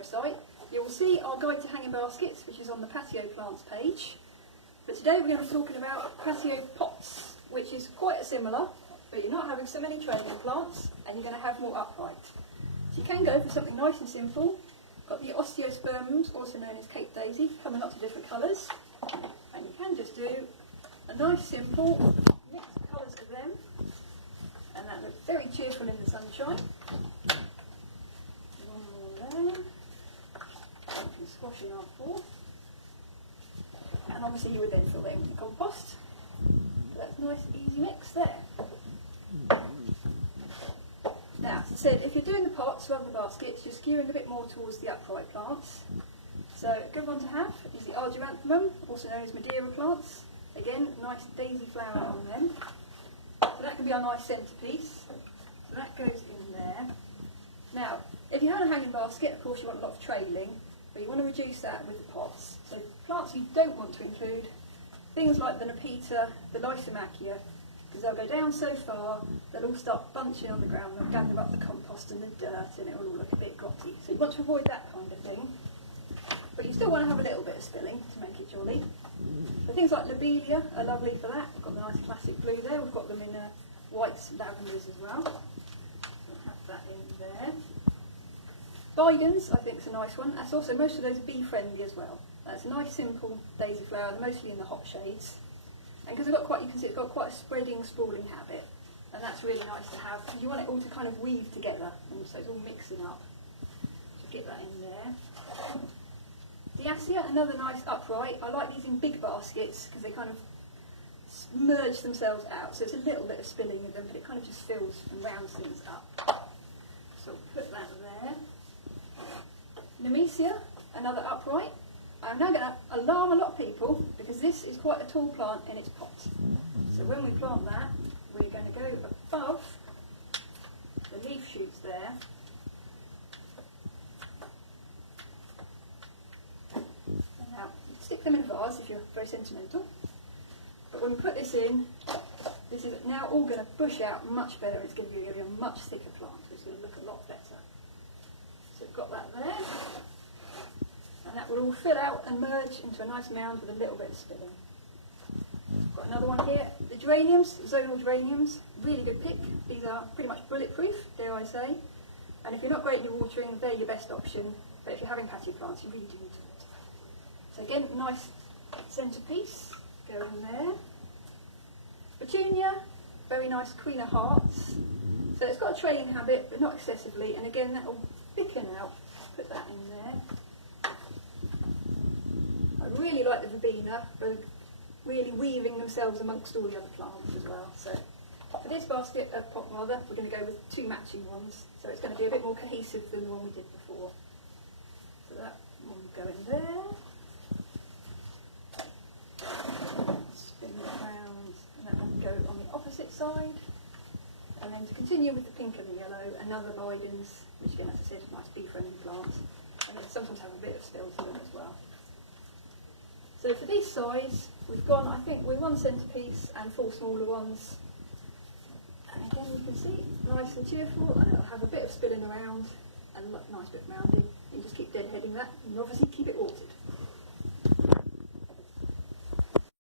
website, you will see our guide to hanging baskets, which is on the patio plants page. But today we're going to be talking about patio pots, which is quite similar, but you're not having so many trailing plants, and you're going to have more upright. So you can go for something nice and simple. Got the osteospermums, also known as Cape Daisy, come in lots of different colours, and you can just do a nice simple mix of colours of them, and that looks very cheerful in the sunshine. One more there, you can squash in our four, and obviously you would then fill it in with the compost. So that's a nice easy mix there. Now, as I said, if you're doing the pots rather than baskets, you're skewing a bit more towards the upright plants. So a good one to have is the argyranthemum, also known as Madeira plants. Again, nice daisy flower on them. So that can be our nice centrepiece. So that goes in there. Now, if you had a hanging basket, of course you want a lot of trailing, but you want to reduce that with the pots. So plants you don't want to include, things like the Nepeta, the Lysomachia, because they'll go down so far, they'll all start bunching on the ground, they'll gather up the compost and the dirt, and it'll all look a bit grotty. So you want to avoid that kind of thing. But you still want to have a little bit of spilling to make it jolly. So things like lobelia are lovely for that. We've got the nice classic blue there, we've got them in whites and lavenders as well. We'll have that in there. Bidens, I think, is a nice one. That's also, most of those are bee friendly as well. That's a nice simple daisy flower, they're mostly in the hot shades. And because you can see it's got quite a spreading, sprawling habit, and that's really nice to have. You want it all to kind of weave together, and so it's all mixing up. So get that in there. Diassia, another nice upright. I like using big baskets because they kind of merge themselves out, so it's a little bit of spilling with them, but it kind of just fills and rounds things up. So put that there. Nemesia, another upright. I'm now going to alarm a lot of people because this is quite a tall plant in its pot. So when we plant that, we're going to go above the leaf shoots there. And now, stick them in a vase if you're very sentimental. But when we put this in, this is now all going to bush out much better. It's going to be a much thicker plant. It's going to look a lot better. So we've got that there. And that will all fill out and merge into a nice mound with a little bit of spilling. Got another one here, the geraniums, zonal geraniums, really good pick. These are pretty much bulletproof, dare I say. And if you're not great in your watering, they're your best option. But if you're having patio plants, you really do need to. So again, nice centrepiece, go in there. Petunia, very nice Queen of Hearts. So it's got a trailing habit, but not excessively. And again, that will thicken out. Put that in there. I really like the verbena, they're really weaving themselves amongst all the other plants as well. So for this basket, pot rather, we're going to go with two matching ones. So it's going to be a bit more cohesive than the one we did before. So that one will go in there. Spin it around, and that will go on the opposite side. And then to continue with the pink and the yellow, another Bidens, which again, as I said, nice bee-friendly plants. And they sometimes have a bit of spill to them as well. So for this size, we've gone, I think, with one centrepiece and four smaller ones. And again, you can see, nice and cheerful, and it'll have a bit of spilling around and a nice bit of mounding. You just keep deadheading that, and obviously keep it watered.